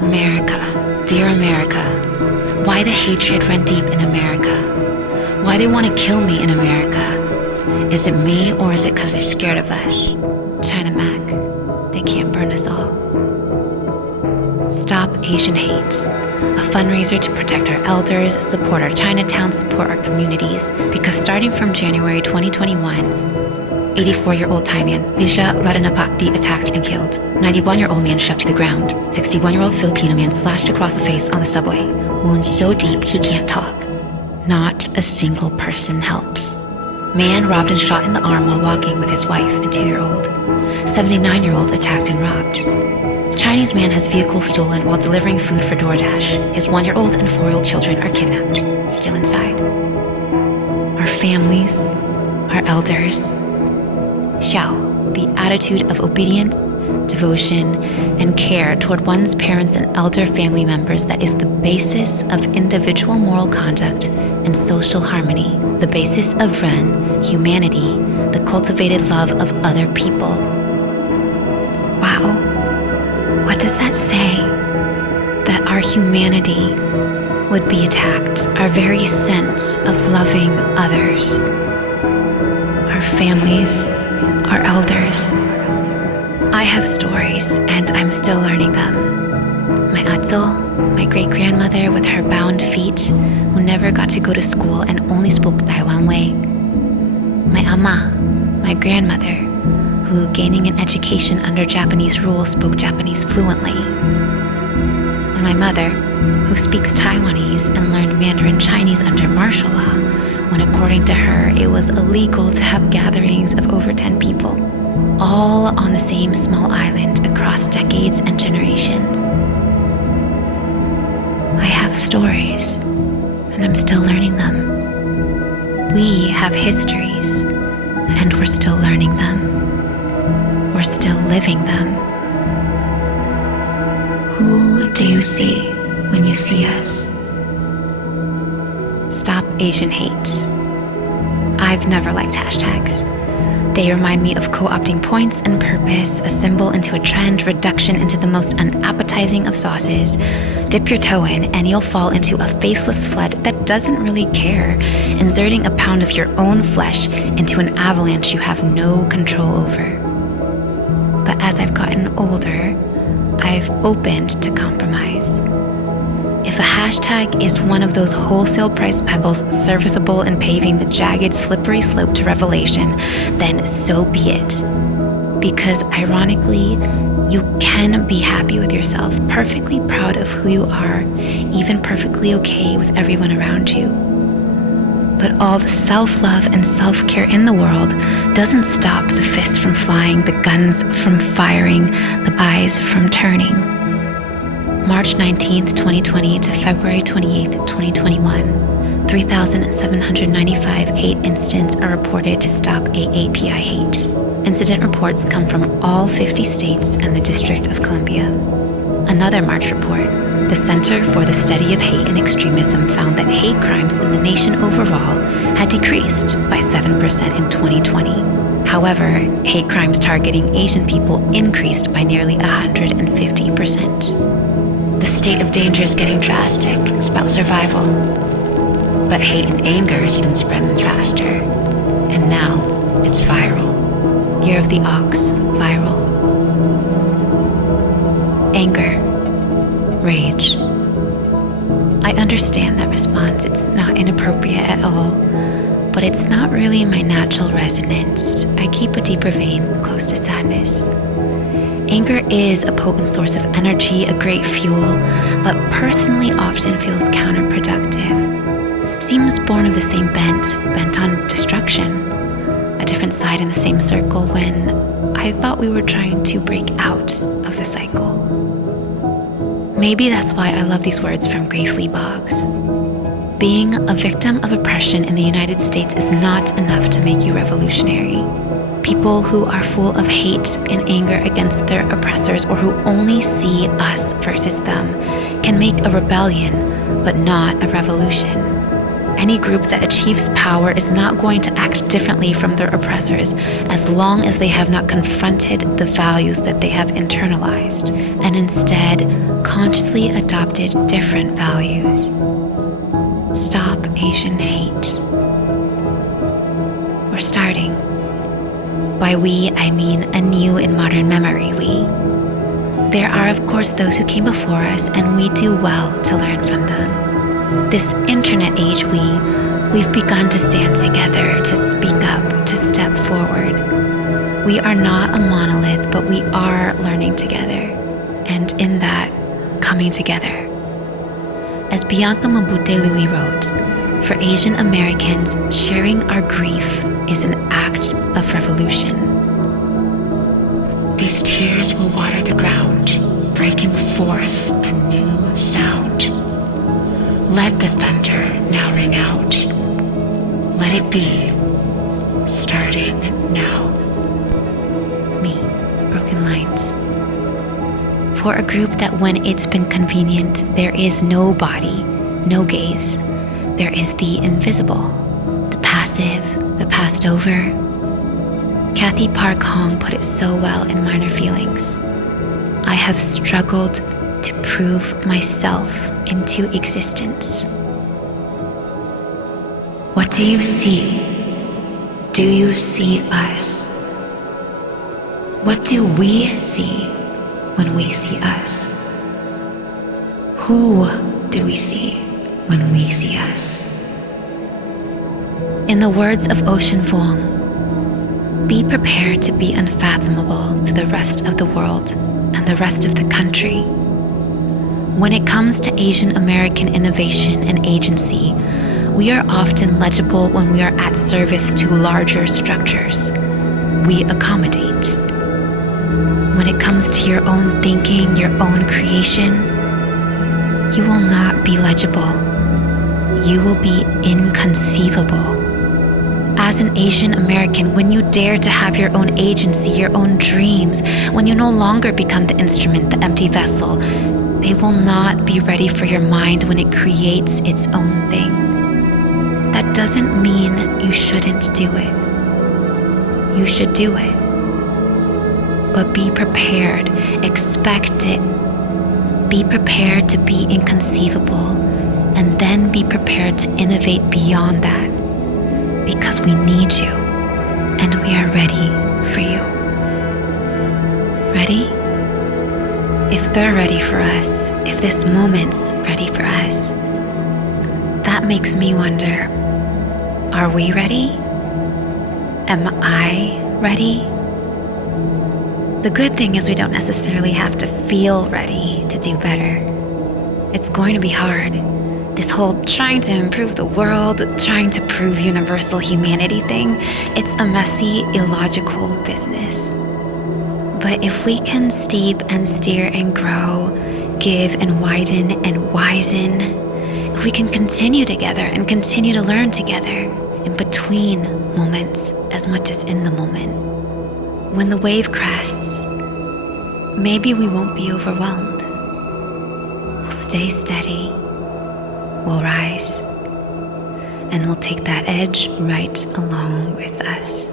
America, dear America, why the hatred run deep in America? Why they want to kill me in America? Is it me or is it because they're scared of us? China Mac, they can't burn us all. Stop Asian Hate, a fundraiser to protect our elders, support our Chinatown, support our communities, because starting from January 2021, 84-year-old Thai man, Visha Radanapakdi attacked and killed. 91-year-old man shoved to the ground. 61-year-old Filipino man slashed across the face on the subway. Wounds so deep he can't talk. Not a single person helps. Man robbed and shot in the arm while walking with his wife and 2-year-old. 79-year-old attacked and robbed. Chinese man has vehicle stolen while delivering food for DoorDash. His 1-year-old and 4-year-old children are kidnapped, still inside. Our families, our elders. Xiao, the attitude of obedience, devotion, and care toward one's parents and elder family members that is the basis of individual moral conduct and social harmony, the basis of Ren, humanity, the cultivated love of other people. Wow, what does that say? That our humanity would be attacked, our very sense of loving others, our families, our elders. I have stories, and I'm still learning them. My atzo, my great-grandmother with her bound feet, who never got to go to school and only spoke Taiwan way. My ama, my grandmother, who, gaining an education under Japanese rule, spoke Japanese fluently. And my mother, who speaks Taiwanese and learned Mandarin Chinese under martial law, when according to her, it was illegal to have gatherings of over 10 people, all on the same small island across decades and generations. I have stories, and I'm still learning them. We have histories, and we're still learning them. We're still living them. Who do you see when you see us? Stop Asian Hate. I've never liked hashtags. They remind me of co-opting points and purpose, a symbol into a trend, reduction into the most unappetizing of sauces. Dip your toe in and you'll fall into a faceless flood that doesn't really care, inserting a pound of your own flesh into an avalanche you have no control over. But as I've gotten older, I've opened to compromise. If a hashtag is one of those wholesale price pebbles serviceable in paving the jagged, slippery slope to revelation, then so be it. Because ironically, you can be happy with yourself, perfectly proud of who you are, even perfectly okay with everyone around you. But all the self-love and self-care in the world doesn't stop the fists from flying, the guns from firing, the eyes from turning. March 19th, 2020 to February 28th, 2021, 3,795 hate incidents are reported to Stop AAPI Hate. Incident reports come from all 50 states and the District of Columbia. Another March report, the Center for the Study of Hate and Extremism, found that hate crimes in the nation overall had decreased by 7% in 2020. However, hate crimes targeting Asian people increased by nearly 150%. The state of danger is getting drastic. It's about survival. But hate and anger has been spreading faster. And now, it's viral. Year of the Ox, viral. Anger. Rage. I understand that response. It's not inappropriate at all. But it's not really my natural resonance. I keep a deeper vein close to sadness. Anger is a potent source of energy, a great fuel, but personally often feels counterproductive. Seems born of the same bent on destruction. A different side in the same circle when I thought we were trying to break out of the cycle. Maybe that's why I love these words from Grace Lee Boggs. Being a victim of oppression in the United States is not enough to make you revolutionary. People who are full of hate and anger against their oppressors or who only see us versus them can make a rebellion, but not a revolution. Any group that achieves power is not going to act differently from their oppressors as long as they have not confronted the values that they have internalized and instead consciously adopted different values. Stop Asian hate. We're starting. By we, I mean a new and modern memory we. There are, of course, those who came before us, and we do well to learn from them. This internet age, we've begun to stand together, to speak up, to step forward. We are not a monolith, but we are learning together, and in that, coming together. As Bianca Mabute Lui wrote, for Asian Americans, sharing our grief is an act of revolution. These tears will water the ground, breaking forth a new sound. Let the thunder now ring out. Let it be, starting now. Me, broken lines. For a group that when it's been convenient, there is no body, no gaze. There is the invisible, the passive, the passed over. Kathy Park Hong put it so well in Minor Feelings. I have struggled to prove myself into existence. What do you see? Do you see us? What do we see when we see us? Who do we see when we see us? In the words of Ocean Vuong, be prepared to be unfathomable to the rest of the world and the rest of the country. When it comes to Asian American innovation and agency, we are often legible when we are at service to larger structures. We accommodate. When it comes to your own thinking, your own creation, you will not be legible. You will be inconceivable. As an Asian American, when you dare to have your own agency, your own dreams, when you no longer become the instrument, the empty vessel, they will not be ready for your mind when it creates its own thing. That doesn't mean you shouldn't do it. You should do it. But be prepared, expect it. Be prepared to be inconceivable, and then be prepared to innovate beyond that. Because we need you, and we are ready for you. Ready? If they're ready for us, if this moment's ready for us, that makes me wonder, are we ready? Am I ready? The good thing is we don't necessarily have to feel ready to do better. It's going to be hard. This whole trying to improve the world, trying to prove universal humanity thing, it's a messy, illogical business. But if we can steep and steer and grow, give and widen and wizen, if we can continue together and continue to learn together in between moments as much as in the moment, when the wave crests, maybe we won't be overwhelmed. We'll stay steady. We'll rise, and we'll take that edge right along with us.